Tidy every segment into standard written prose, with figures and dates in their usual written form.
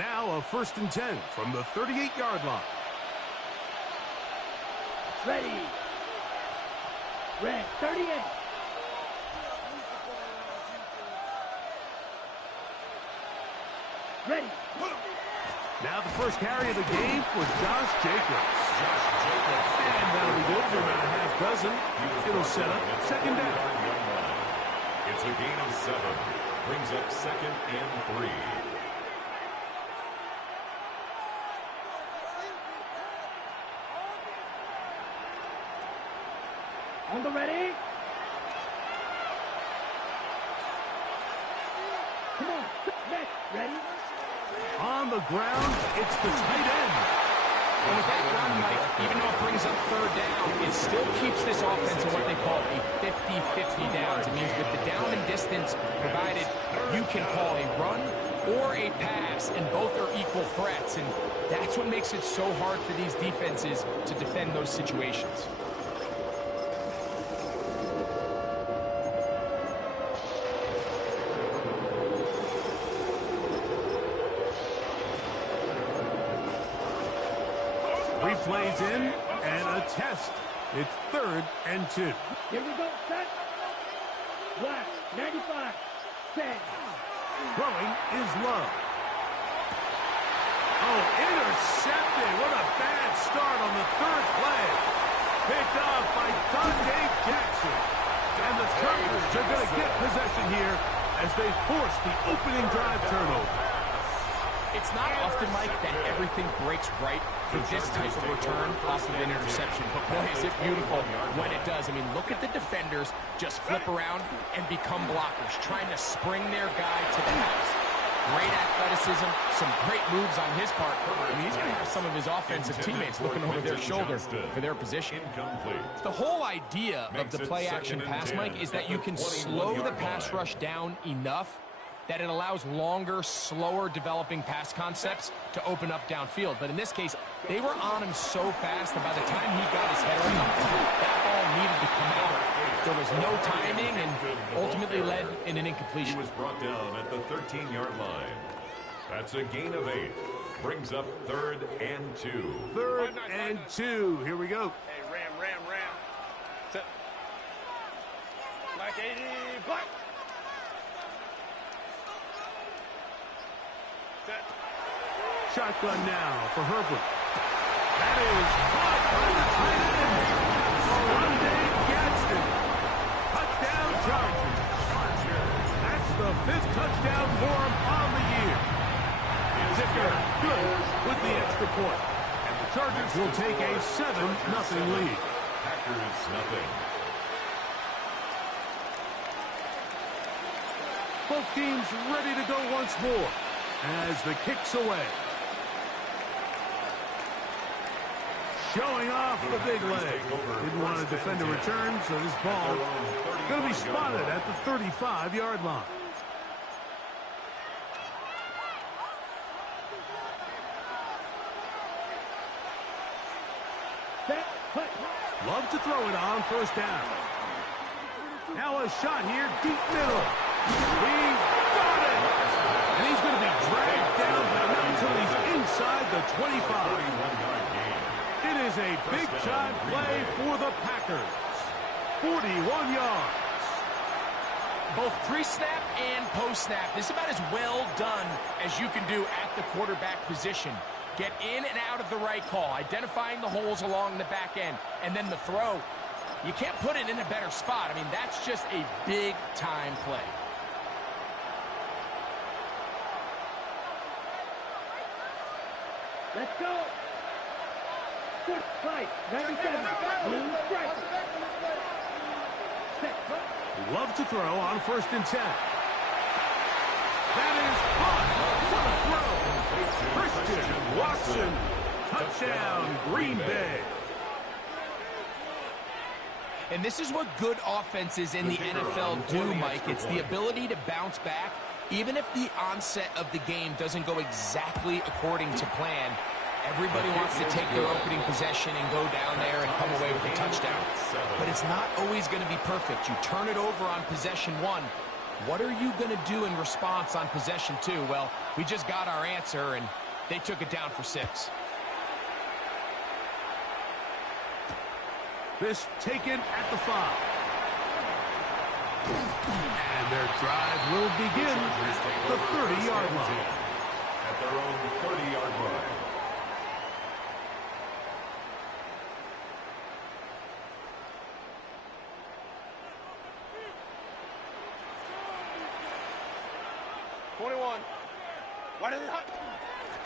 Now a 1st and 10 from the 38-yard line. Ready. Red 38. Ready. Now the first carry of the game for Josh Jacobs. And that'll be good for about a half dozen. It'll set up 2nd down. It's a gain of 7. Brings up 2nd and 3. On the ready. Come on. Next. Ready. On the ground, it's the tight end. And with that run, Mike, even though it brings up 3rd down, it still keeps this offense in what they call a 50-50 downs. It means with the down and distance provided, you can call a run or a pass, and both are equal threats. And that's what makes it so hard for these defenses to defend those situations. Plays in and a test. It's 3rd and 2. Here we go. Set. Black 95. Set. Throwing is Love. Oh, intercepted. What a bad start on the 3rd play. Picked off by Dante Jackson. And the Chargers are going to get possession here as they force the opening drive turnover. It's not often, Mike, that everything breaks right for this type of return off of an interception. But boy, is it beautiful when it does. I mean, look at the defenders just flip around and become blockers, trying to spring their guy to the house. Great athleticism, some great moves on his part. I mean, he's going to have some of his offensive teammates looking over their shoulder for their position. The whole idea of the play-action pass, Mike, is that you can slow the pass rush down enough that it allows longer, slower developing pass concepts to open up downfield. But in this case, they were on him so fast that by the time he got his head around, that ball needed to come out. There was no timing and ultimately led in an incompletion. He was brought down at the 13-yard line. That's a gain of 8. Brings up 3rd and 2. 3rd and 2. Here we go. Hey, ram. Set. Black 80. Black. Shotgun now for Herbert. That is caught by the tight end. Sunday Gadsden. Touchdown Chargers. That's the 5th touchdown for him on the year. Zicker good with the extra point. And the Chargers will take a 7-0 lead. Packers nothing. Both teams ready to go once more as the kick's away. Showing off the big leg. Didn't want to defend a return, so this ball going to be spotted at the 35-yard line. Love to throw it on 1st down. Now a shot here, deep middle. He's got it! And he's going to be dragged down, but not until he's inside the 25. It is a big-time play for the Packers. 41 yards. Both pre-snap and post-snap. This is about as well done as you can do at the quarterback position. Get in and out of the right call, identifying the holes along the back end, and then the throw. You can't put it in a better spot. I mean, that's just a big-time play. Let's go. Good fight. 97. Blue strike. Love to throw on 1st and 10. That is caught. What a throw. Christian Watson. Touchdown, Green Bay. And this is what good offenses in the NFL do, Mike. It's the ability to bounce back, even if the onset of the game doesn't go exactly according to plan. Everybody wants to take their opening possession and go down there and come away with a touchdown. But it's not always going to be perfect. You turn it over on possession 1, What are you going to do in response on possession 2? Well, we just got our answer, and they took it down for 6. This taken at the 5. And their drive will begin the 30-yard line. At their own 30-yard line.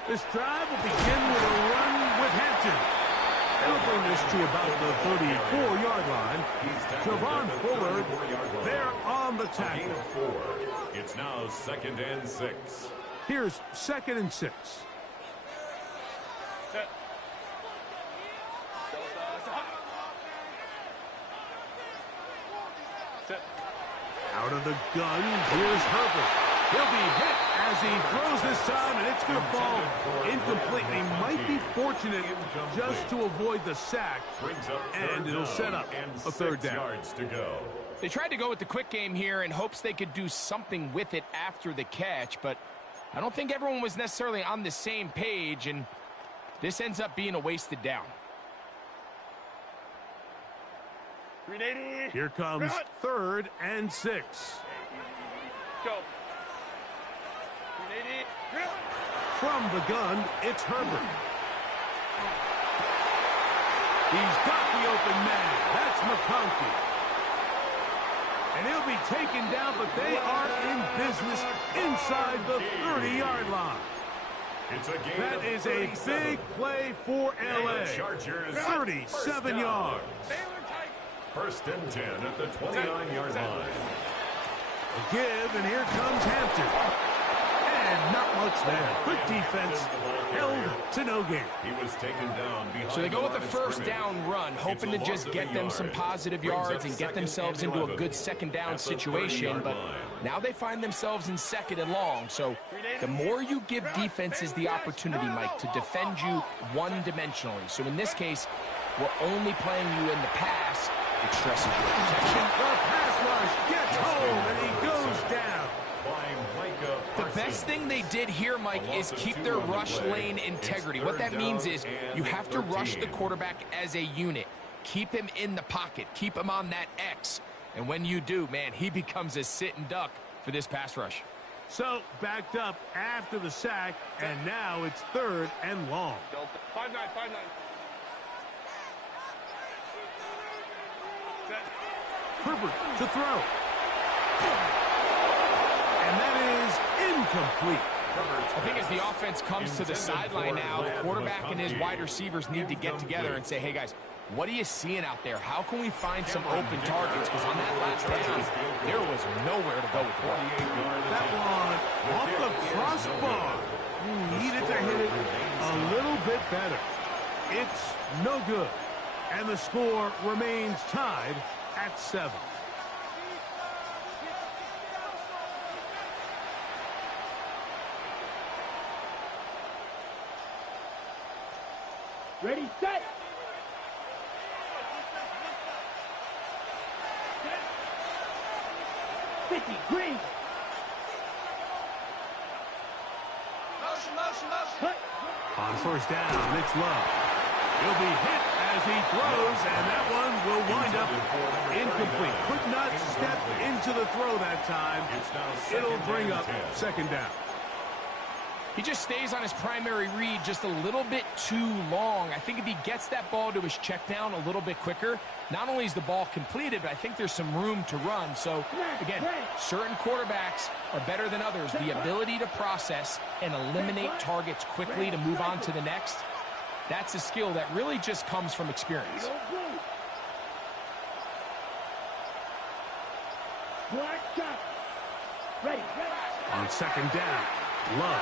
This drive will begin with a run with Hampton. They'll bring this to about the 34-yard line. Javon Bullard, they're on the tackle. Gain of 4. It's now 2nd and 6. Here's 2nd and 6. Set. Set. Out of the gun, here's Herbert. He'll be hit as he throws this time, and it's going to fall incomplete. They might be fortunate just to avoid the sack, and it'll set up a 3rd down. Yards to go. They tried to go with the quick game here in hopes they could do something with it after the catch, but I don't think everyone was necessarily on the same page, and this ends up being a wasted down. 380. Here comes 3rd and 6. Let's go. 380. From the gun, it's Herbert. He's got the open man. That's McConkey. And he'll be taken down, but they are in business inside the 30-yard line. It's a gain That is a big play for L.A. Chargers 37 yards. 1st and 10 at the 29-yard line. A give, and here comes Hampton. And not much there. Good defense, held to no gain. He was taken down behind. So they go with the the line of 1st scrimmage. down run, hoping to just get them some positive yards and get themselves into a good 2nd down situation, but now they find themselves in 2nd and long. So the more you give defenses the opportunity, Mike, to defend you one-dimensionally. So in this case, we're only playing you in the pass. It stresses your protection. The pass rush gets home, and he goes down. The best thing they did here, Mike, is keep their rush lane integrity. What that means is you have to rush the quarterback as a unit. Keep him in the pocket. Keep him on that X. And when you do, man, he becomes a sit and duck for this pass rush. So, backed up after the sack, and now it's 3rd and long. 5-9, 5-9. Set. Herbert to throw. And that is incomplete. I think as the offense comes to the sideline now, the quarterback and his wide receivers need to get together and say, hey, guys, what are you seeing out there? How can we find some open targets? Because on that last down, there was nowhere to go with the ball. That one off the crossbar. Needed to hit it a little bit better. It's no good. And the score remains tied at 7. Ready, set. Set. 50, green. Cut. On 1st down, it's Love. He'll be hit as he throws, and that one will wind up incomplete. Could not step into the throw that time. It'll bring up 2nd down. He just stays on his primary read just a little bit too long. I think if he gets that ball to his check down a little bit quicker, not only is the ball completed, but I think there's some room to run. So, again, certain quarterbacks are better than others. The ability to process and eliminate targets quickly to move on to the next, that's a skill that really just comes from experience. Black shot. Ready. On 2nd down, Love.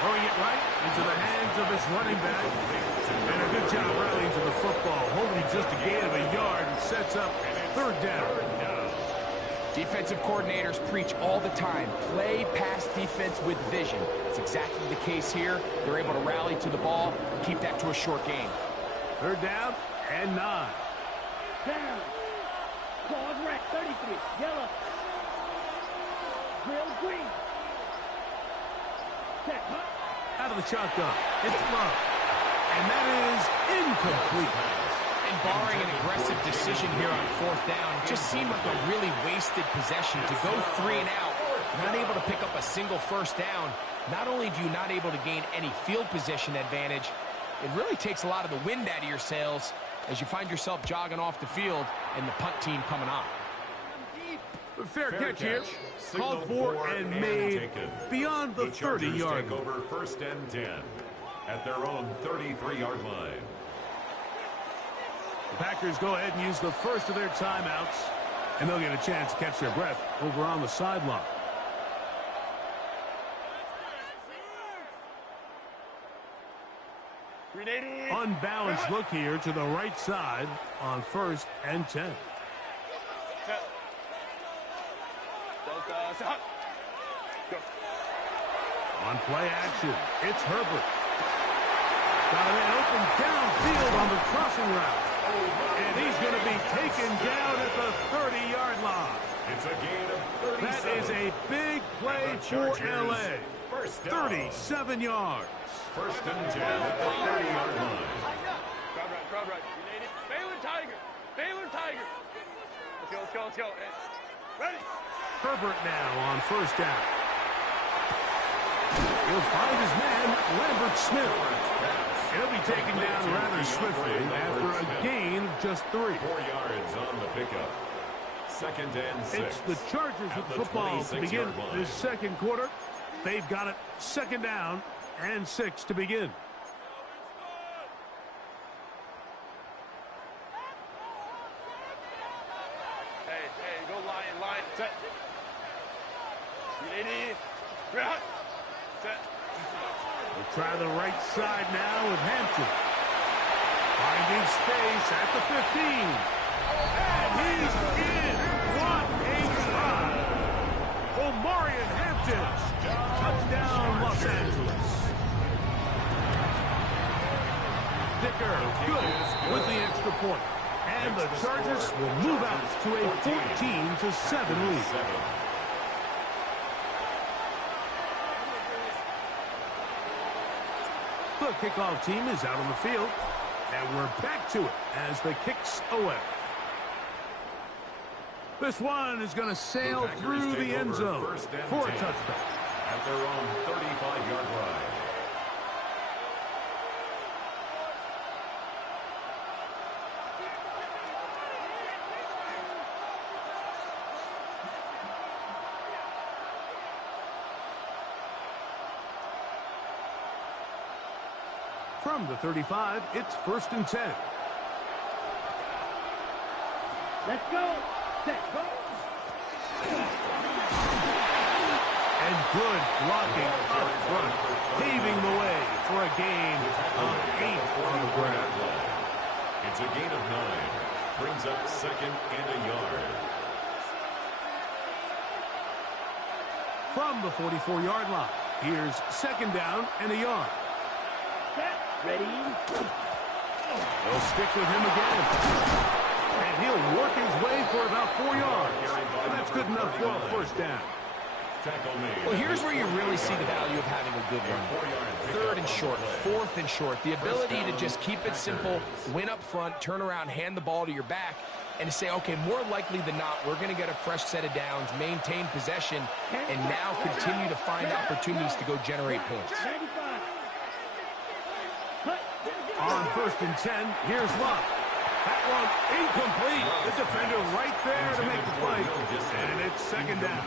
Throwing it right into the hands of his running back. And a good job rallying to the football. Holding just a gain of a yard and sets up 3rd down. Defensive coordinators preach all the time, play pass defense with vision. It's exactly the case here. They're able to rally to the ball, keep that to a short gain. 3rd down and 9. Down. Claws red. 33. Yellow. Drill green. Set. Hut. Out of the shotgun. It's Love. And that is incomplete. And barring an aggressive decision here on fourth down, it just seemed like a really wasted possession to go 3 and out, not able to pick up a single first down. Not only do you not able to gain any field position advantage, it really takes a lot of the wind out of your sails as you find yourself jogging off the field and the punt team coming on. Fair catch here. Called for and made taken. beyond the 30-yard line. Over first and 10 at their own 33-yard line. The Packers go ahead and use the first of their timeouts, and they'll get a chance to catch their breath over on the sideline. Unbalanced look here to the right side on first and 10. On play action, it's Herbert. Got a man open downfield on the crossing route. And he's going to be taken down at the 30-yard line. It's a gain of 37. That is a big play for L.A. First down. 37 yards. First and 10 at the 30-yard line. Crowd right. Baylor Tiger. Baylor Tiger. Let's go. Ready. Herbert now on first down. He'll find his man, Lambert Smith. He'll be taken down rather swiftly after a gain of just 3. 4 yards on the pickup. Second and 6. It's the Chargers with the football to begin this second quarter. They've got it second down and 6 to begin. Hey, go line, set. 380. Set. We'll try the right side now with Hampton. Finding space at the 15. And he's in. What a try. Omarion Hampton. Touchdown, Los Angeles. Dicker, good with the extra point. And the Chargers will move out to a 14-7 lead. The kickoff team is out on the field, and we're back to it as the kick's away. This one is going to sail through the end zone for a touchdown. At their own 35-yard line. From the 35, it's first and 10. Let's go. Set. Go. And good blocking up front, paving the way for a gain of 8 on the ground. It's a gain of 9. Brings up second and a yard. From the 44-yard line, here's second down and a yard. Set. Ready. They'll stick with him again. And he'll work his way for about 4 yards. That's good enough for a first down. Well, here's where you really see the value of having a good run. Third and short, fourth and short. The ability to just keep it simple, win up front, turn around, hand the ball to your back, and to say, okay, more likely than not, we're going to get a fresh set of downs, maintain possession, and now continue to find opportunities to go generate points. 95. On first and 10, here's Love. That one incomplete. The defender right there to make the play. And it's second down.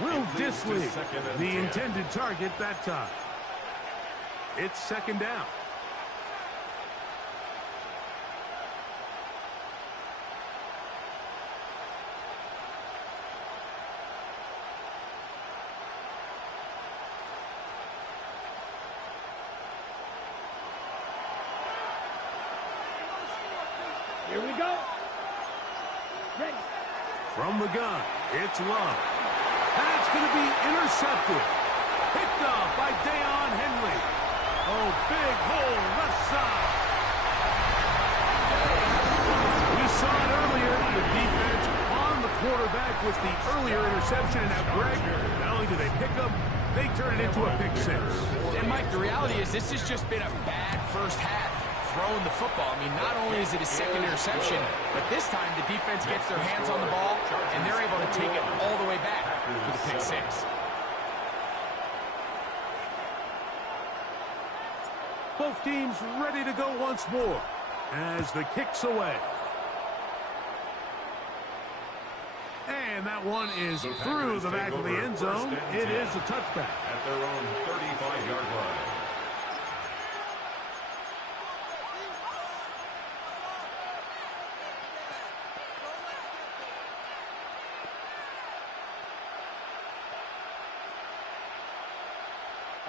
Will Dissly, the intended target that time. It's second down. Here we go. Ready. From the gun, it's Love. And it's going to be intercepted. Picked off by Deion Henley. Oh, big hole left side. We saw it earlier. The defense on the quarterback with the earlier interception, and now Greg, not only do they pick him, they turn it into a pick six. And Mike, the reality is this has just been a bad first half throwing the football. I mean, not only is it a second interception, but this time the defense gets their hands on the ball, and they're able to take it all the way back for the pick six. Both teams ready to go once more as the kick's away. And that one is through the back of the end zone. It is a touchback. At their own 35-yard line.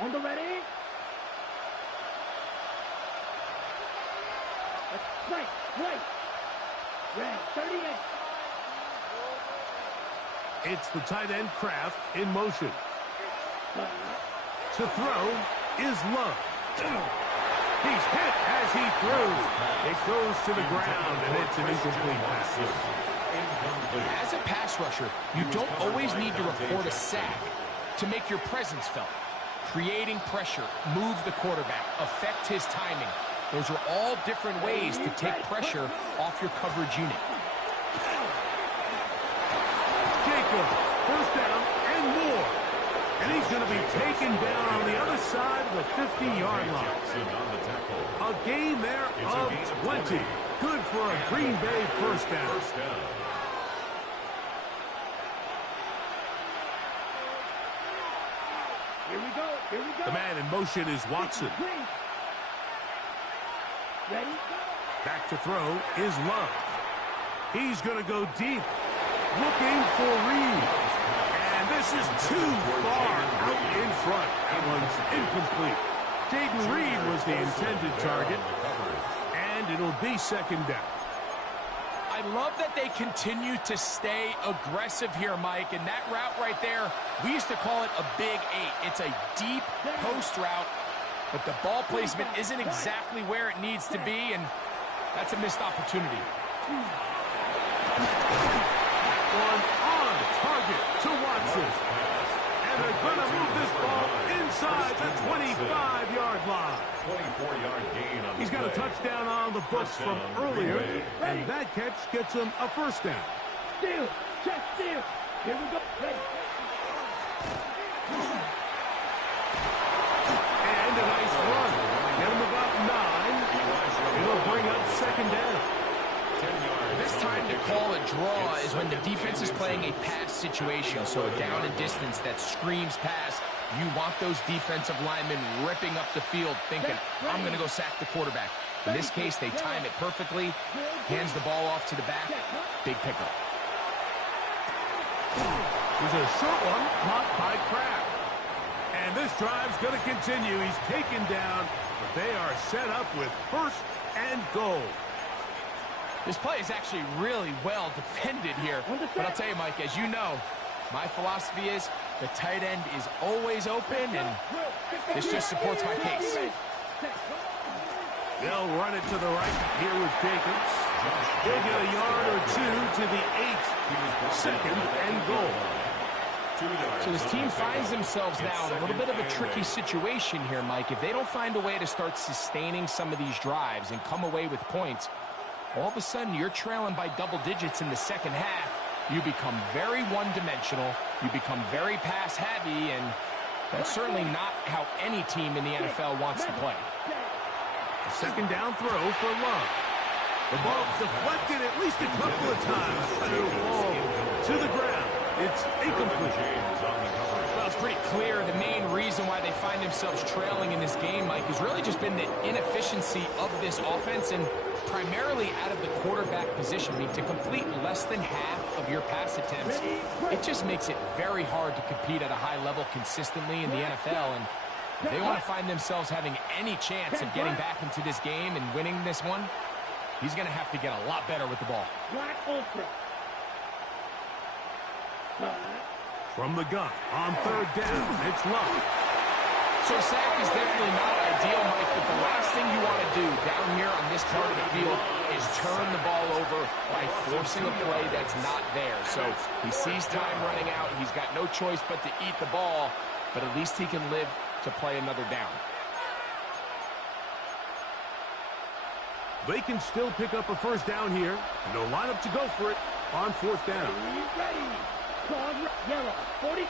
On the ready. Right. Red, 38. It's the tight end Kraft in motion. To throw is Love. He's hit as he throws. It goes to the ground, and it's an incomplete pass. As a pass rusher, you don't always need to record a sack to make your presence felt. Creating pressure, move the quarterback, affect his timing. Those are all different ways to take pressure off your coverage unit. Jacob, first down and more. And he's going to be taken down on the other side of the 50-yard line. A gain there of 20. Good for a Green Bay first down. Here we go. The man in motion is Watson. Ready? Back to throw is Love. He's going to go deep, looking for Reed. And this is too far out in front. That one's incomplete. Jaden Reed was the intended target, and it'll be second down. I love that they continue to stay aggressive here, Mike, and that route right there, we used to call it a big eight. It's a deep post route, but the ball placement isn't exactly where it needs to be, and that's a missed opportunity. One on target to Watson. And they're going to move this ball inside the 25-yard line. 24-yard gain on the He's got a touchdown on the books from earlier, and that catch gets him a first down. Steal. Check steal. Here we go. Ready. And a nice run. Get him about 9. It'll bring up second down. This time to call a draw is when the defense is playing a pass situation, so a down and distance that screams pass. You want those defensive linemen ripping up the field thinking, I'm going to go sack the quarterback. In this case, they time it perfectly, hands the ball off to the back, big pickup. There's a short one caught by Kraft. And this drive's going to continue. He's taken down, but they are set up with first and goal. This play is actually really well defended here. But I'll tell you, Mike, as you know, my philosophy is the tight end is always open, and this just supports my case. They'll run it to the right here with Jacobs. He'll get a yard or two to the 8. Second and goal. So this team finds themselves now in a little bit of a tricky situation here, Mike. If they don't find a way to start sustaining some of these drives and come away with points, all of a sudden you're trailing by double digits in the second half. You become very one-dimensional. You become very pass-heavy, and that's certainly not how any team in the NFL wants to play. A second down throw for Love. The ball deflected at least a couple of times. It'll fall to the ground. It's incomplete. Well, it's pretty clear the main reason why they find themselves trailing in this game, Mike, has really just been the inefficiency of this offense and primarily out of the quarterback position. I mean, to complete less than half of your pass attempts, it just makes it very hard to compete at a high level consistently in the NFL. And if they want to find themselves having any chance of getting back into this game and winning this one, he's going to have to get a lot better with the ball. Black Ultra. From the gun on third down, it's Love. So sack is definitely not ideal, Mike, but the last thing you want to do down here on this part of the field is turn the ball over by forcing a play that's not there. So he sees time running out. He's got no choice but to eat the ball, but at least he can live to play another down. They can still pick up a first down here, and they'll line up to go for it on fourth down. Ready. Card yellow. 43.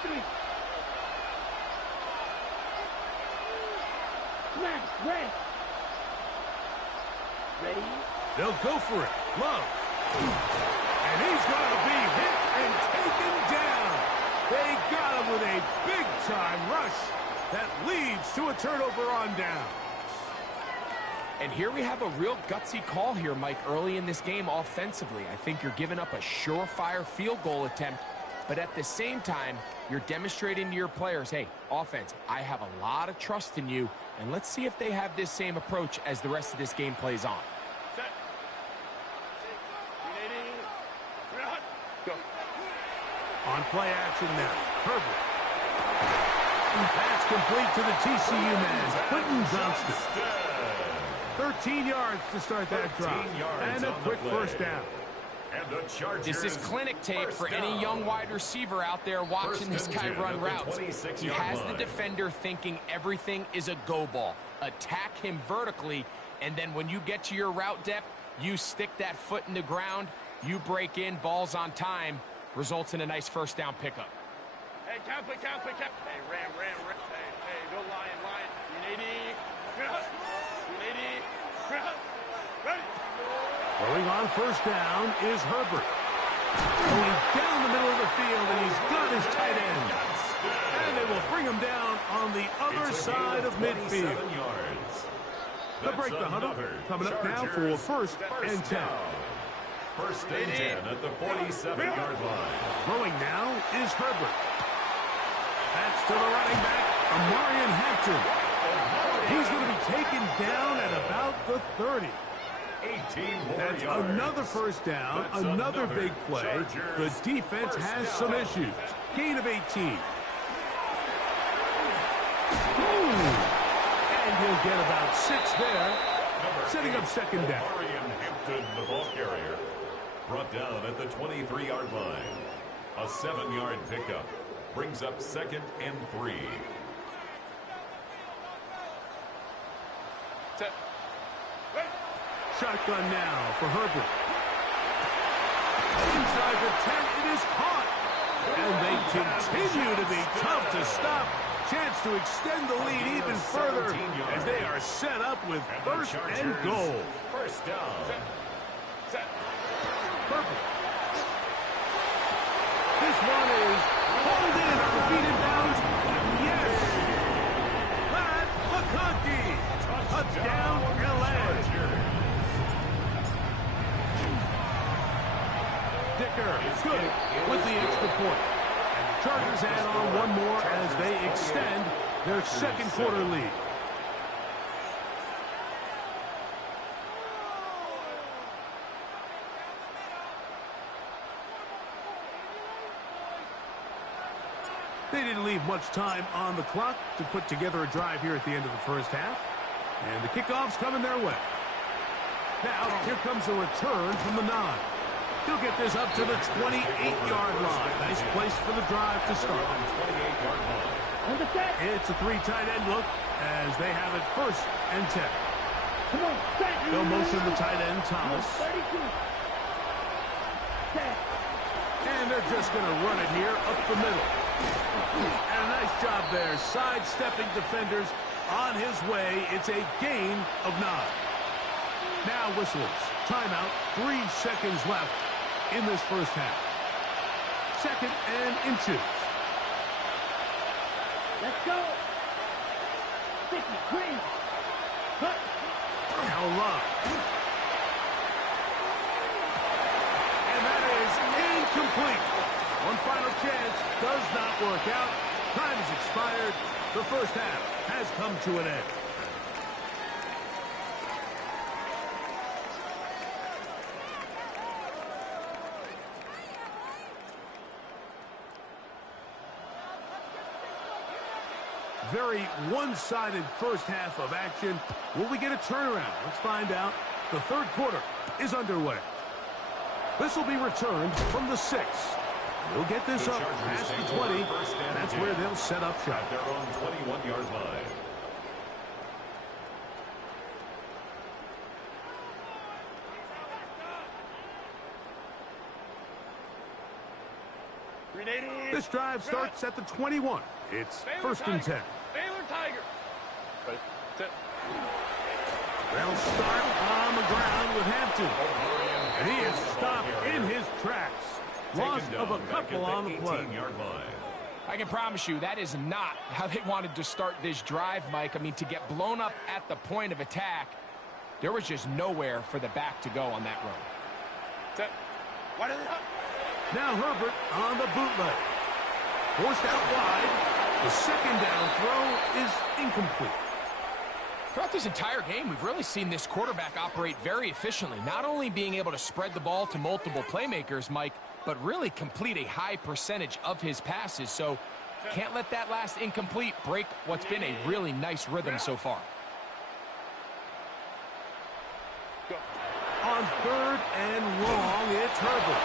Flag red. Ready. They'll go for it. Love. And he's going to be hit and taken down. They got him with a big-time rush that leads to a turnover on down. And here we have a real gutsy call here, Mike, early in this game offensively. I think you're giving up a surefire field goal attempt, but at the same time, you're demonstrating to your players, hey, offense, I have a lot of trust in you, and let's see if they have this same approach as the rest of this game plays on. Set. 380. Go. On play action now. Herbert. Pass complete to the TCU man, Quentin Johnston. 13 yards to start that drive. And a quick first down. And the Chargers. This is clinic tape for any young wide receiver out there watching this guy run routes. He has the defender thinking everything is a go ball. Attack him vertically, and then when you get to your route depth, you stick that foot in the ground, you break in, balls on time, results in a nice first down pickup. Hey, count. Hey, ram. Hey, go line. 180. 180. Ready. Throwing on first down is Herbert. Going down the middle of the field, and he's got his tight end. And they will bring him down on the other side of midfield. They'll break the huddle. Coming up now for first and 10. First and 10 at the 47-yard line. Throwing now is Herbert. That's to the running back, Amarian Hampton. He's going to be taken down at about the 30. 18 more That's yards. another first down, another big play. The defense has some issues. Gain of 18. And he'll get about 6 there, setting up second down. Amarian Hampton, the ball carrier, brought down at the 23-yard line. A 7-yard pickup brings up second and 3. Set. Ready. Shotgun now for Herbert. Inside the 10, it is caught. And they continue to be tough to stop. Chance to extend the lead even further as they are set up with first and goal. First down. Set. Herbert. This one is hauled in on the feet inbounds. Yes! Matt McConkey. Touchdown, LA. Dicker is good with the extra point. And the Chargers add on one more as they extend their second quarter lead. They didn't leave much time on the clock to put together a drive here at the end of the first half. And the kickoff's coming their way. Now, here comes a return from the 9. He'll get this up to the 28-yard line. Nice place for the drive to start. 28-yard line. On the set. It's a 3 tight end look as they have it first and 10. Come on, set. They'll motion the tight end, Thomas. 32. Set. And they're just going to run it here up the middle. And a nice job there, sidestepping defenders on his way. It's a gain of 9. Now whistles. Timeout. 3 seconds left in this first half. Second and inches. Let's go. 50, green. Cut. Now Love. And that is incomplete. One final chance does not work out. Time has expired. The first half has come to an end. very one-sided first half of action. Will we get a turnaround? Let's find out. The third quarter is underway. This will be returned from the 6. They'll get this up past the 20. And that's where they'll set up shop. At their own 21-yard line. This drive starts at the 21. It's first and 10. Baylor Tiger. Right. Set. They'll start on the ground with Hampton. And he is stopped in his tracks. Loss of a couple on the play. I can promise you that is not how they wanted to start this drive, Mike. I mean, to get blown up at the point of attack, there was just nowhere for the back to go on that run. Set. Why did it up? Now Herbert on the bootleg. Forced out wide. The second down throw is incomplete. Throughout this entire game, we've really seen this quarterback operate very efficiently, not only being able to spread the ball to multiple playmakers, Mike, but really complete a high percentage of his passes. So can't let that last incomplete break what's been a really nice rhythm so far. On third and long, it's Herbert.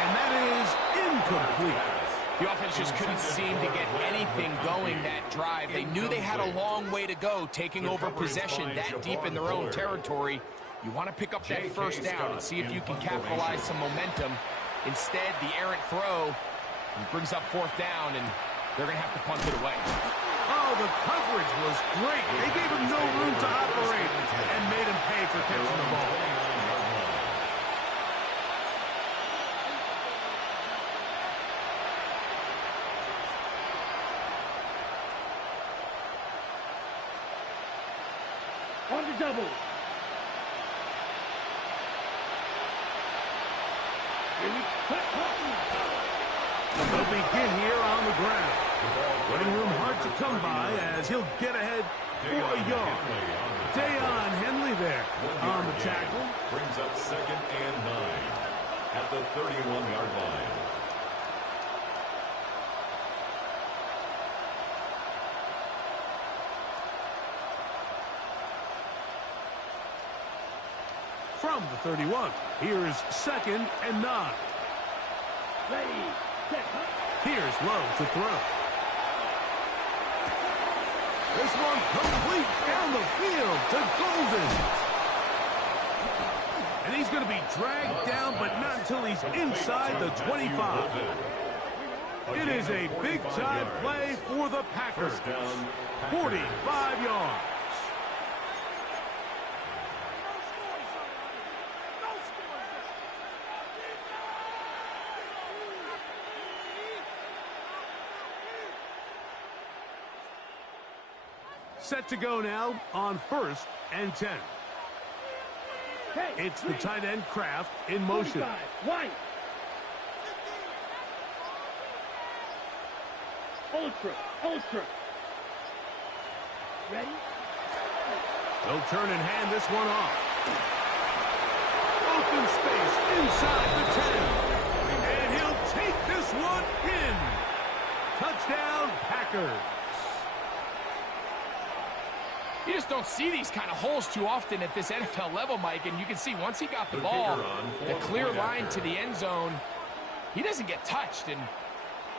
And that is incomplete. The offense just couldn't seem to get anything going that drive. They knew they had a long way to go, taking over possession that deep in their own territory. You want to pick up that first down and see if you can capitalize some momentum. Instead, the errant throw brings up fourth down, and they're going to have to punt it away. Oh, the coverage was great. They gave him no room to operate and made him pay for catching the ball. On the double. They'll begin here on the ground. Running room hard to come by as he'll get ahead for a yard. Dayon Henley there on the tackle. Brings up second and 9 at the 31-yard line. From the 31, here's second and 9. Ready, set, Here's Lowe to throw. This one complete down the field to Golden. And he's going to be dragged down, but not until he's inside the 25. It is a big-time play for the Packers. 45 yards. Set to go now on first and 10. It's the tight end Kraft in motion. White. Ultra. Ready? They'll turn and hand this one off. Open space inside the 10. And he'll take this one in. Touchdown, Packers. You just don't see these kind of holes too often at this NFL level, Mike, and you can see once he got the ball, the clear line to the end zone, he doesn't get touched, and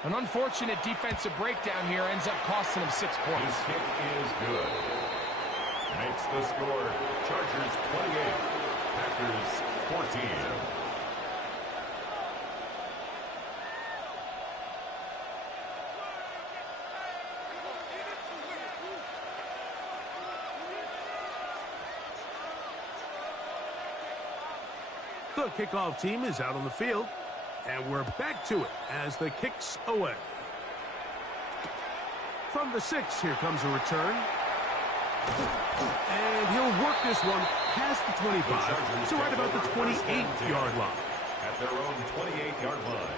an unfortunate defensive breakdown here ends up costing him 6 points. His kick is good. Makes the score. Chargers 28, Packers 14. The kickoff team is out on the field, and we're back to it as the kick's away. From the 6, here comes a return. And he'll work this one past the 25, so right about the 28-yard line. At their own 28-yard line.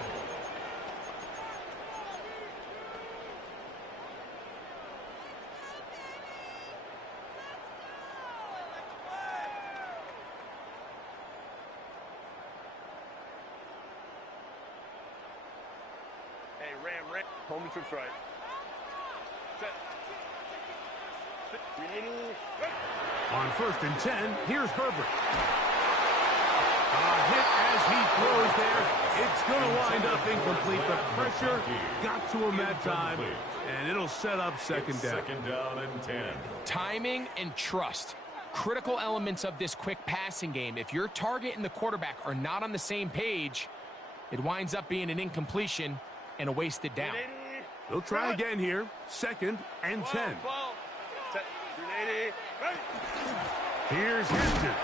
Hey, Ram. Home trips right. Set. On 1st and 10, here's Herbert. A hit as he throws there. It's going to wind up incomplete. The pressure got to him that time, and it'll set up second down. Second down and 10. Timing and trust. Critical elements of this quick passing game. If your target and the quarterback are not on the same page, it winds up being an incompletion and a wasted down. They'll try again here. 2nd and 10. Here's Houston.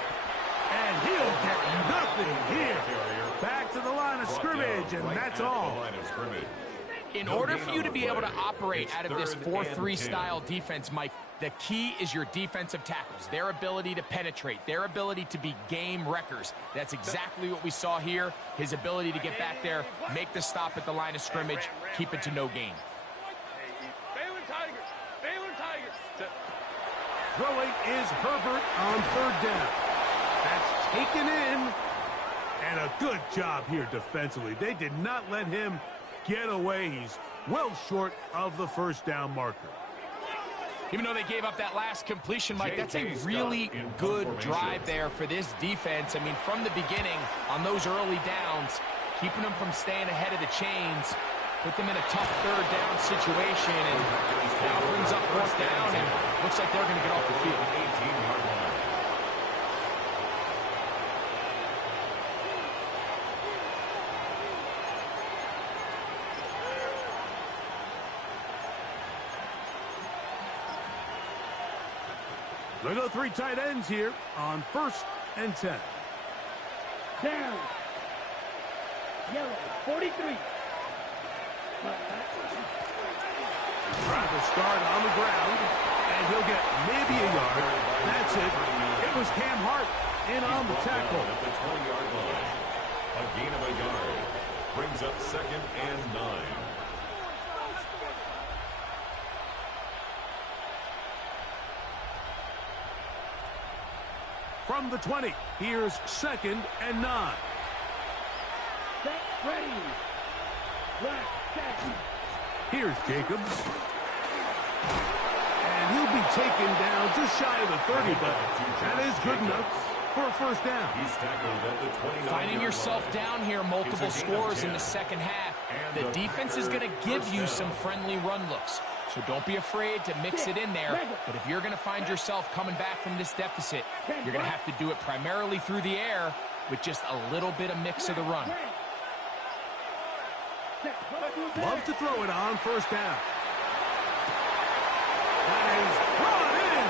And he'll get nothing here. Back to the line of scrimmage, and that's all. In order for you to be able to operate out of this 4-3 style defense, Mike, the key is your defensive tackles, their ability to penetrate, their ability to be game wreckers. That's exactly what we saw here. His ability to get back there, make the stop at the line of scrimmage, keep it to no gain. Throwing is Herbert on 3rd down. That's taken in. And a good job here defensively. They did not let him get away. He's well short of the 1st down marker. Even though they gave up that last completion, Mike, that's a really good drive there for this defense. I mean, from the beginning, on those early downs, keeping them from staying ahead of the chains, put them in a tough 3rd down situation, and now brings up 4th down, and looks like they're going to get off the field. 18-yard line. They go 3 tight ends here on 1st and 10. Down. Yellow, 43. Try to start on the ground, and he'll get maybe a yard. That's it. It was Cam Hart in on the tackle. At the 20-yard line. A gain of a yard. Brings up 2nd and 9. From the 20, here's 2nd and 9. Set, ready. Black, set. Here's Jacobs. And he'll be taken down just shy of the 30, but that is good enough for a 1st down. He's tackled at the 29-yard Finding yourself line. down here, multiple scores in the 2nd half. The defense is going to give you some friendly run looks. So don't be afraid to mix it in there. But if you're going to find yourself coming back from this deficit, you're going to have to do it primarily through the air with just a little bit of mix of the run. Love to throw it on 1st down. That is brought in.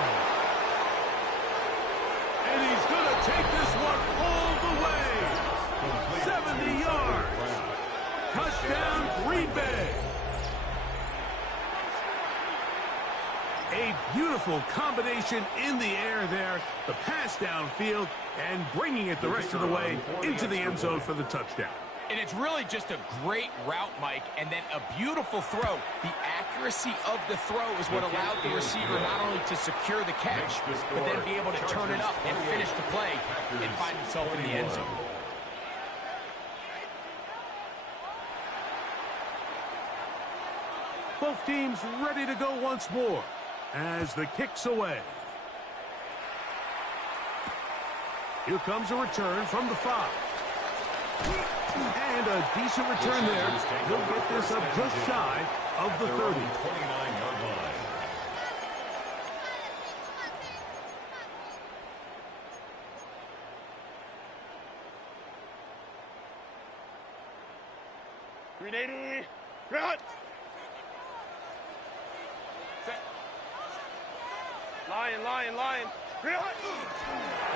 And he's going to take this one all the way. 70 yards. Touchdown, Green Bay. A beautiful combination in the air there. The pass downfield and bringing it the rest of the way into the end zone for the touchdown. And it's really just a great route, Mike, and then a beautiful throw. The accuracy of the throw is what allowed the receiver not only to secure the catch, but then be able to turn it up and finish the play and find himself in the end zone. Both teams ready to go once more as the kick's away. Here comes a return from the 5. And a decent return there. He'll get this up just shy of the 30. 29-yard line. Ready, run! Set. Lion, lion, lion. Run!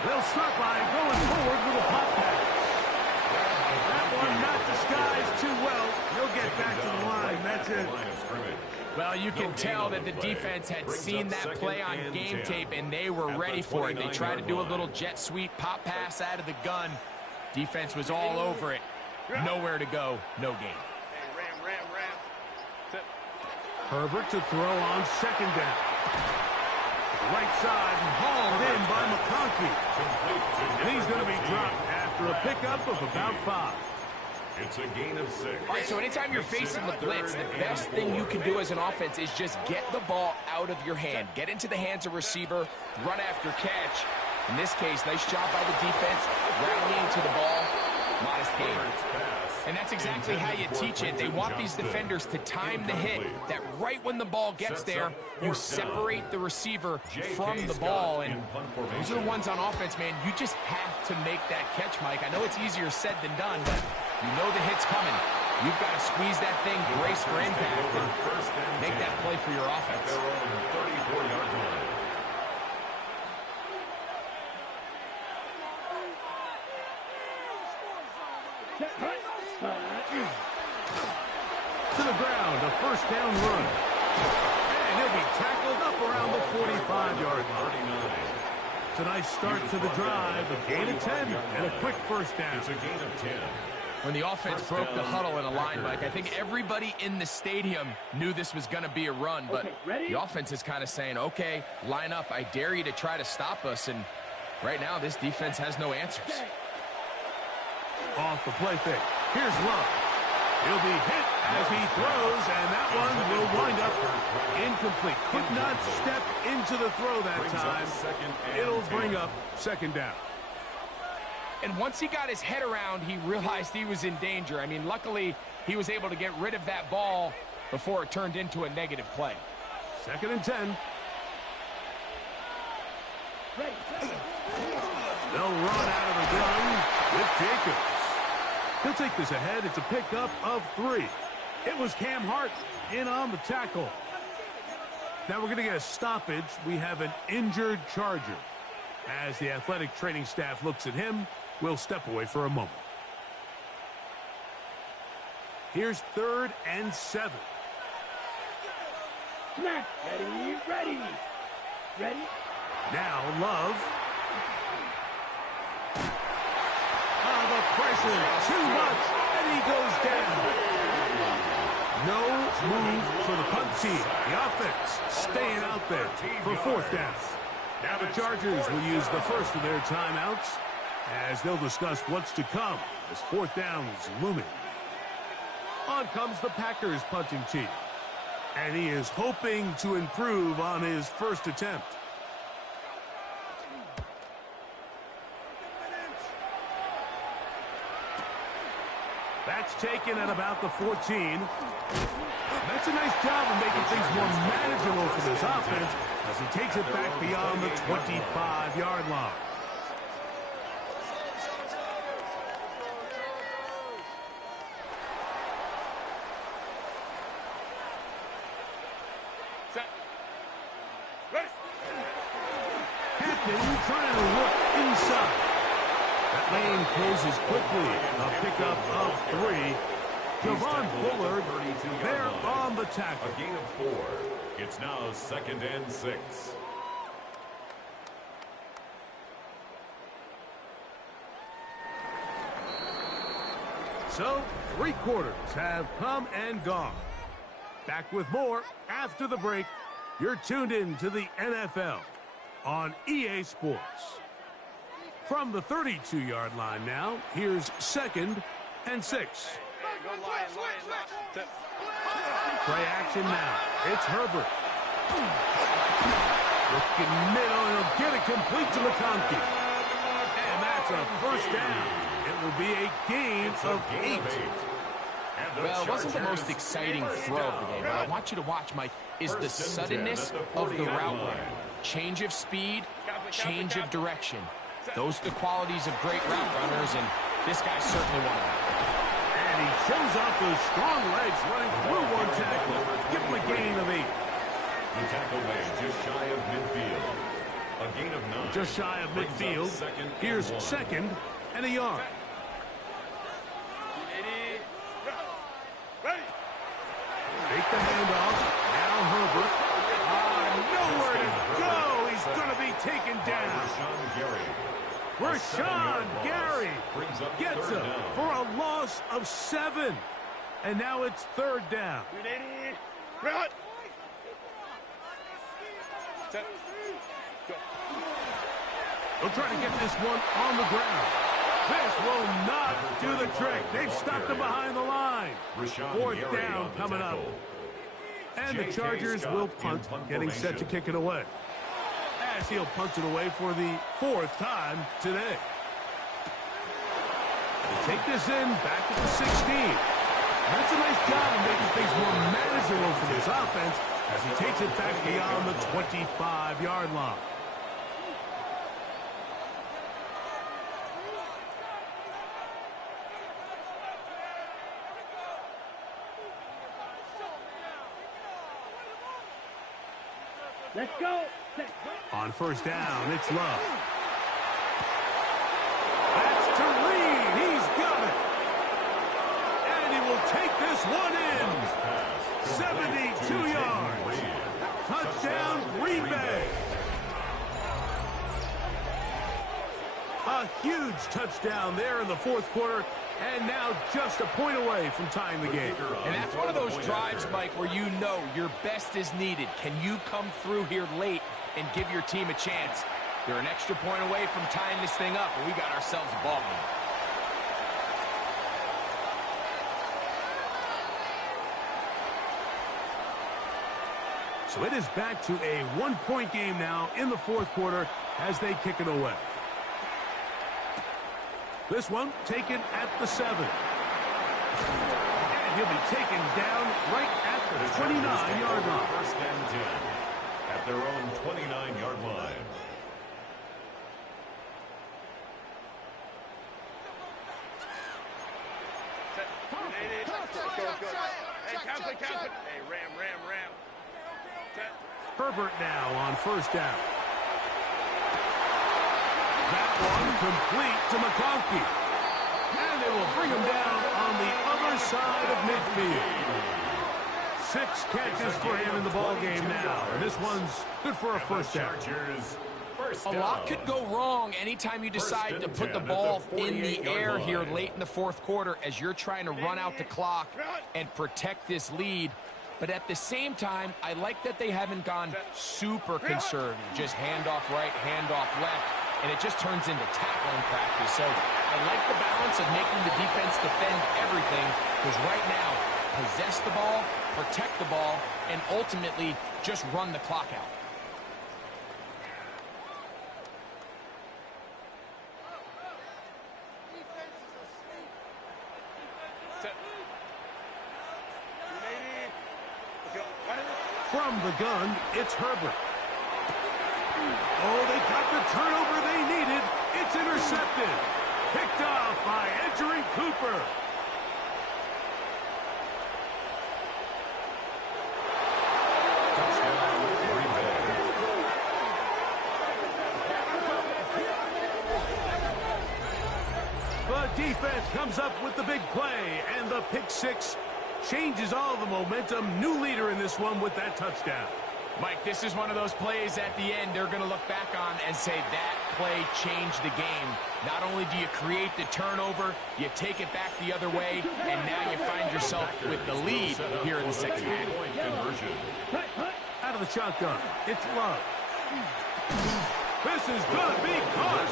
They'll start by going forward with a pop pass. That one not disguised too well. He'll get back to the line. That's it. Well, you can tell that the defense had seen that play on game tape, and they were ready for it. They tried to do a little jet sweep pop pass out of the gun. Defense was all over it. Nowhere to go, no gain. Hey, ram. Set. Herbert to throw on 2nd down. Right side and hauled in by McConkey. And he's going to be dropped after a pickup of about 5. It's a gain of 6. All right, so anytime you're facing the blitz, the best thing you can do as an offense is just get the ball out of your hand. Get into the hands of receiver, run after catch. In this case, nice job by the defense, rallying to the ball, modest gain. And that's exactly how you teach it. They want these defenders to time the hit, that right when the ball gets there, you separate the receiver from the ball. And those are the ones on offense, man. You just have to make that catch, Mike. I know it's easier said than done, but you know the hit's coming. You've got to squeeze that thing, brace for impact, and make that play for your offense. 34-yard line. To the ground, a first down run. And he'll be tackled up around the 45-yard line. It's a nice start to the drive, a gain of 10, and a quick first down. It's a gain of 10. When the offense broke the huddle in a line, Mike, I think everybody in the stadium knew this was going to be a run, but the offense is kind of saying, okay, line up, I dare you to try to stop us, and right now this defense has no answers. Off the play fake. Here's Love. He'll be hit as he throws, and that one will wind up incomplete. Could not step into the throw that time. It'll bring up second down. And once he got his head around, he realized he was in danger. I mean, luckily, he was able to get rid of that ball before it turned into a negative play. Second and 10. They'll run out of the gun with Jacobs. He'll take this ahead. It's a pickup of 3. It was Cam Hart in on the tackle. Now we're going to get a stoppage. We have an injured Charger. As the athletic training staff looks at him, we'll step away for a moment. Here's 3rd and 7. Snap. Ready. Now Love. The pressure, too much, and he goes down. No move for the punt team. The offense staying out there for 4th down. Now the Chargers will use the first of their timeouts as they'll discuss what's to come as 4th down is looming. On comes the Packers punting team, and he is hoping to improve on his first attempt. That's taken at about the 14. That's a nice job of making things more manageable for this offense as he takes it back beyond the 25-yard line. Set. Ready. Captain trying to work inside. That lane closes quickly. A pickup of 3. Javon Bullard, they're on the tackle. A gain of 4. It's now 2nd and 6. So, 3 quarters have come and gone. Back with more after the break. You're tuned in to the NFL on EA Sports. From the 32-yard line now, here's 2nd and 6. Go Lion. Set. Play action now. It's Herbert. Looking middle, and he'll get it complete to McConkey. And that's a first down. It will be a gain of 8. Well, it wasn't the most exciting throw of the game. What I want you to watch, Mike, is the suddenness of the route runner. Change of speed, change of direction. Those are the qualities of great route runners, and this guy's certainly one of them. And he shows off those strong legs running through one tackle. Give him a gain of 8. The tackle made just shy of midfield. A gain of 9. Just shy of midfield. Here's 2nd and a yard. Ready. Fake the handoff. Now Herbert. Nowhere to go. He's going to be taken down. Rashawn Gary gets him for a loss of 7. And now it's 3rd down. 380. Run. Set. Go. They'll try to get this one on the ground. This will not do the trick. They've stopped him behind the line. Rashawn Fourth Gary down on the coming up. tackle. And the J.K. Chargers Scott will in punt, punt getting set to formation. kick it away. As he'll punt it away for the fourth time today. They take this in back at the 16. That's a nice job of making things more manageable for this offense as he takes it back beyond the 25-yard line. Let's go. On first down, it's Love. That's to Reed. He's got it. And he will take this one in. 72 yards. Touchdown, Green Bay. A huge touchdown there in the fourth quarter. And now just a point away from tying the game. And that's one of those drives, Mike, where you know your best is needed. Can you come through here late and give your team a chance? They're an extra point away from tying this thing up, and we got ourselves a ball game. So it is back to a one-point game now in the fourth quarter as they kick it away. This one taken at the 7. And he'll be taken down right at the 29-yard line. First and 10 at their own 29-yard line. Set. Go. Hey, count it. Hey, ram. Set. Herbert now on first down. That one complete to McConkey. And they will bring him down on the other side of midfield. 6 catches for him in the ball game now. And this one's good for a first down. Chargers, first A down. lot could go wrong anytime you decide to put the ball in the air here late in the fourth quarter as you're trying to run out the clock and protect this lead. But at the same time, I like that they haven't gone super conservative. Just handoff right, handoff left, and it just turns into tackling practice. So I like the balance of making the defense defend everything because right now, possess the ball, protect the ball, and ultimately just run the clock out. Set. From the gun, it's Herbert. Oh, they got the turnover they needed. It's intercepted. Picked off by Edgerrin Cooper. The defense comes up with the big play, and the pick six changes all the momentum. New leader in this one with that touchdown. Mike, this is one of those plays at the end they're going to look back on and say that play changed the game. Not only do you create the turnover, you take it back the other way, and now you find yourself with the lead here in the second half. Out of the shotgun, it's Love. This is going to be caught.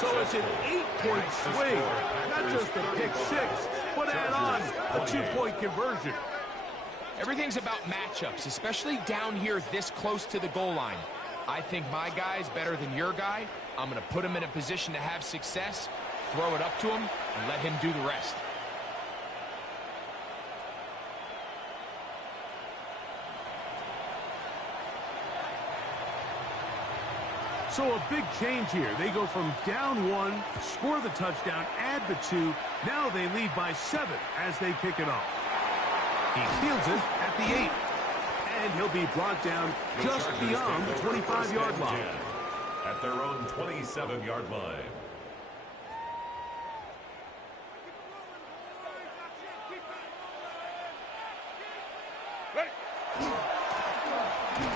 So it's an 8-point swing. Not just a pick six, but add on a 2-point conversion. Everything's about matchups, especially down here this close to the goal line. I think my guy's better than your guy. I'm going to put him in a position to have success, throw it up to him, and let him do the rest. So a big change here. They go from down 1, score the touchdown, add the 2. Now they lead by 7 as they kick it off. He fields it at the 8. And he'll be brought down just beyond the 25-yard line. At their own 27-yard line.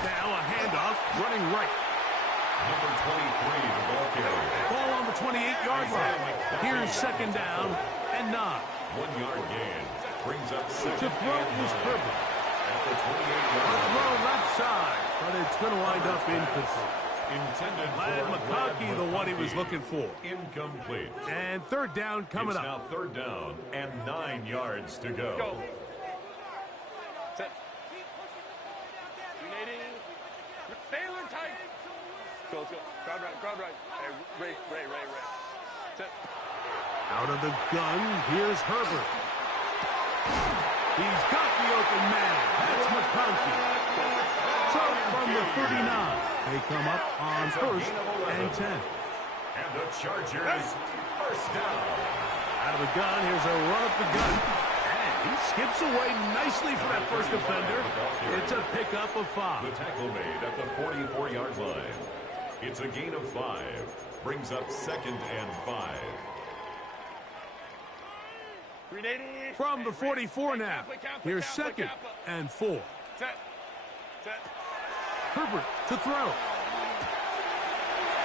Now a handoff running right. Number 23, the ball carrier. Ball on the 28-yard line. Here's second down and 9. 1-yard gain. Brings up second To throw and is 9. Herbert. At the A 28-yard line. throw left side, but it's going to wind up incomplete. Intended Ladd for McConkey, Ladd the one he was McConkey. looking for. Incomplete. And third down coming It's up. now third down and 9 yards to go. Go. Set. Grenading. Baylor tight. Go, let's go. Crowd right, crowd right. Hey, Ray. Set. Out of the gun, here's Herbert. He's got the open man. That's McConkey. So from the 39, they come up on first and 10. And the Chargers first down. Out of the gun, here's a run up the gut. And he skips away nicely for that first defender. It's a pickup of 5. The tackle made at the 44-yard line. It's a gain of 5. Brings up second and 5. Grenading. From the 44 now, here's second and 4. Set. Herbert to throw.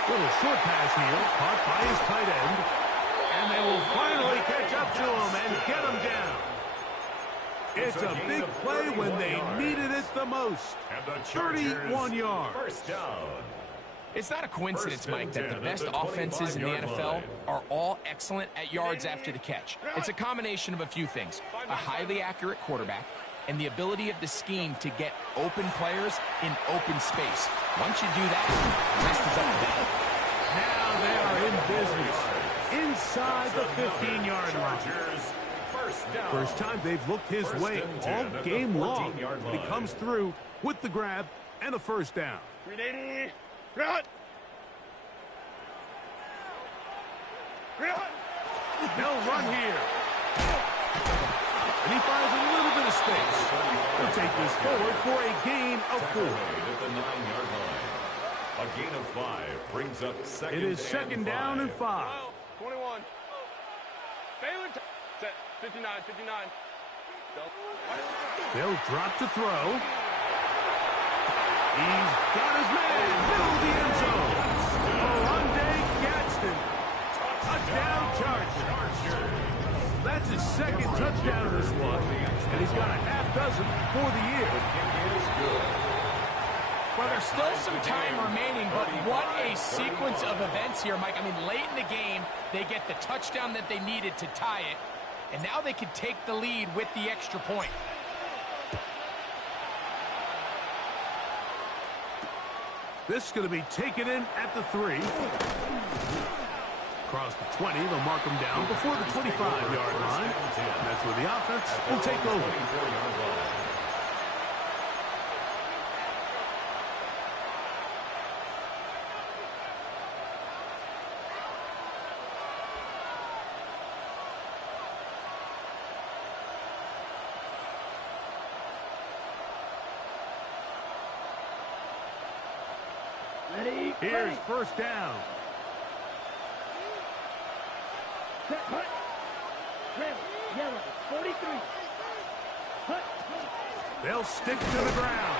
Little short pass here, caught by his tight end. And they will finally catch up to him and get him down. It's a big play when they needed it the most. And the Chargers 31 yards. first down. It's not a coincidence, First and Mike, that the 10 best at the offenses in the 25-yard NFL line. are all excellent at yards after the catch. It's a combination of a few things. A highly accurate quarterback and the ability of the scheme to get open players in open space. Once you do that, the rest is up to them. Now they are in business. Inside the 15-yard line. Chargers first down. First time they've looked his First way and 10 all at the game long. 14-yard But he line. comes through with the grab and a first down. Grenading. Run. They'll run here. And he finds a little bit of space. He'll take this forward for a gain of 4. Tackle made at the 9-yard line. A gain of 5 brings up second. It is second down and 5. 21. Baylor. Set. 59. They'll drop to throw. He's got his man. Middle of the end zone. Oronde Gadsden. Touchdown Chargers. That's his second touchdown of this one. And he's got a half dozen for the year. Well, there's still some time remaining, but what a sequence of events here, Mike. I mean, late in the game, they get the touchdown that they needed to tie it, and now they can take the lead with the extra point. This is going to be taken in at the 3. Across the 20, they'll mark him down before the 25-yard line. And that's where the offense will take over. 24-yard line. Ready? Here's first down. Set, hut. Red, yellow, 43. Hut. They'll stick to the ground.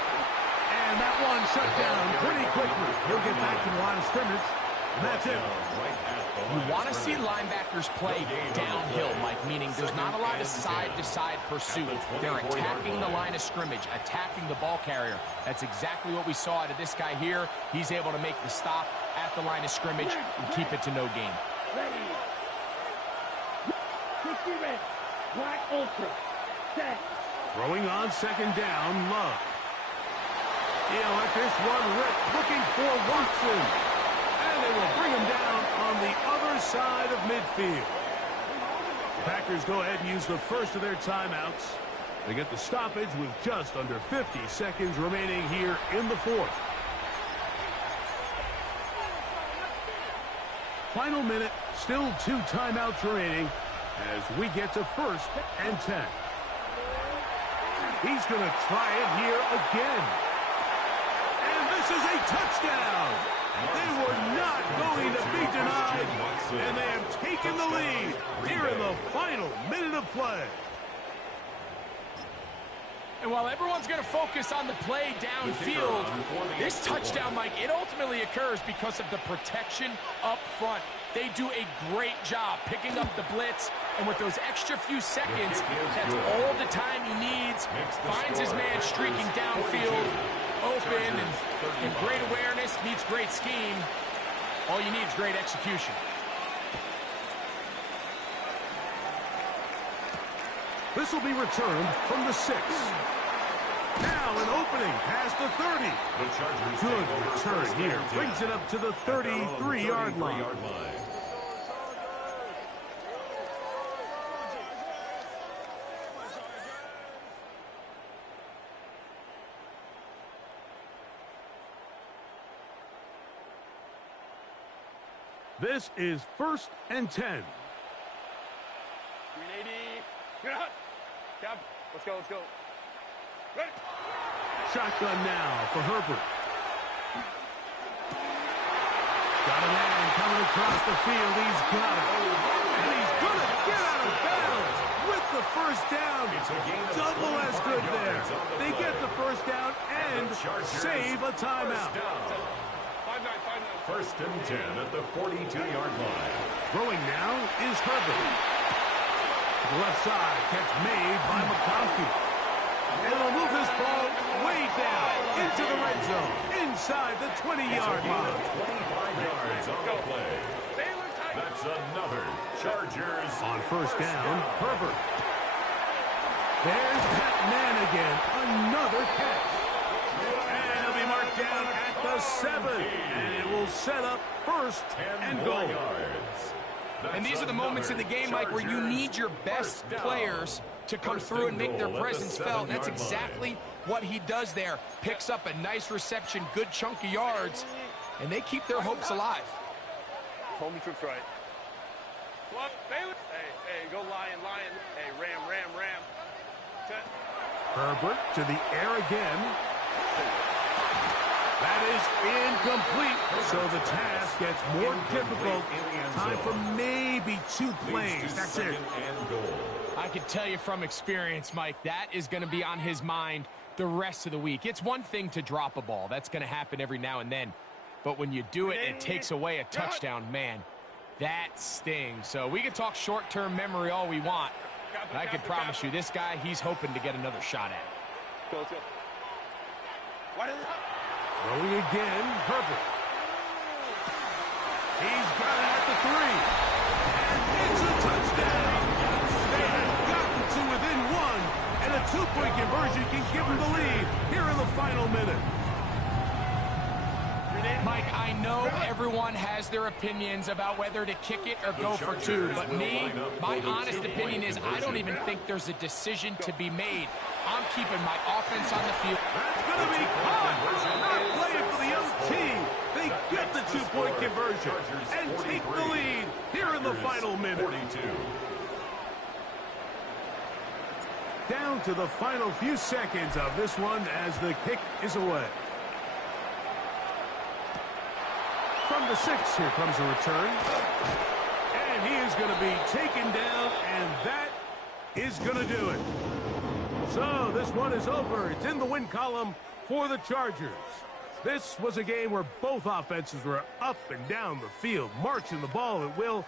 And that one shut down pretty quickly. He'll get back to the line of scrimmage. And that's it. You want to see linebackers play downhill, Mike, meaning there's not a lot of side-to-side pursuit. They're attacking the line of scrimmage, attacking the ball carrier. That's exactly what we saw out of this guy here. He's able to make the stop at the line of scrimmage and keep it to no gain. Ready. 60 red. Black ultra. Set. Throwing on second down, Love. He'll let this one rip, looking for Watson. And they will bring him down on the other side of midfield. The Packers go ahead and use the first of their timeouts. They get the stoppage with just under 50 seconds remaining here in the fourth. Final minute, still 2 timeouts remaining as we get to first and 10. He's going to try it here again. And this is a touchdown. They were not going to be denied, and they have taken the lead here in the final minute of play. And while everyone's going to focus on the play downfield, this touchdown, Mike, it ultimately occurs because of the protection up front. They do a great job picking up the blitz, and with those extra few seconds, that's all the time he needs. Finds his man streaking downfield, open, and And great awareness meets great scheme. All you need is great execution. This will be returned from the 6. Now an opening past the 30. Good return here. Brings it up to the 33-yard line. This is 1st and 10. 380. Get out. Cap. Let's go, let's go. Ready. Shotgun now for Herbert. Got a man coming across the field. He's got it. And he's going to get out of bounds with the first down. Double as good there. They get the first down and save a timeout. 5-9. 1st and 10 at the 42-yard line. Throwing now is Herbert. To the left side, catch made by McConkey. And they'll move this ball way down into the red zone, inside the 20-yard line. 25 yards on the play. That's another Chargers. On first down, Herbert. There's Pat Mannigan, another catch. And he'll be marked down at the 7. And it will set up 1st and goal. And these are the moments in the game, Mike, where you need your best players to come through and make their presence felt. And that's exactly what he does there. Picks up a nice reception, good chunk of yards, and they keep their hopes alive. Home trips right. Come on, Baylor. Hey, go Lion. Hey, Ram. Set. Herbert to the air again. That is incomplete. So the task gets more difficult. Time for maybe 2 plays. That's it. I can tell you from experience, Mike, that is going to be on his mind the rest of the week. It's one thing to drop a ball. That's going to happen every now and then. But when you do it, it takes away a touchdown, man. That stings. So we can talk short-term memory all we want. But I can promise you, this guy, he's hoping to get another shot at it. Go. Throwing again, Herbert. He's got it at the 3. And it's a touchdown. They have gotten to within 1. And a 2-point conversion can give them the lead here in the final minute. Mike, I know everyone has their opinions about whether to kick it or go for 2, but me, my honest opinion is I don't even think there's a decision to be made. I'm keeping my offense on the field. That's going to be caught. Not playing for the other team. They get the 2-point conversion and take the lead here in the final minute. Down to the final few seconds of this one as the kick is away. From the 6, here comes a return. And he is going to be taken down, and that is going to do it. So this one is over. It's in the win column for the Chargers. This was a game where both offenses were up and down the field, marching the ball at will.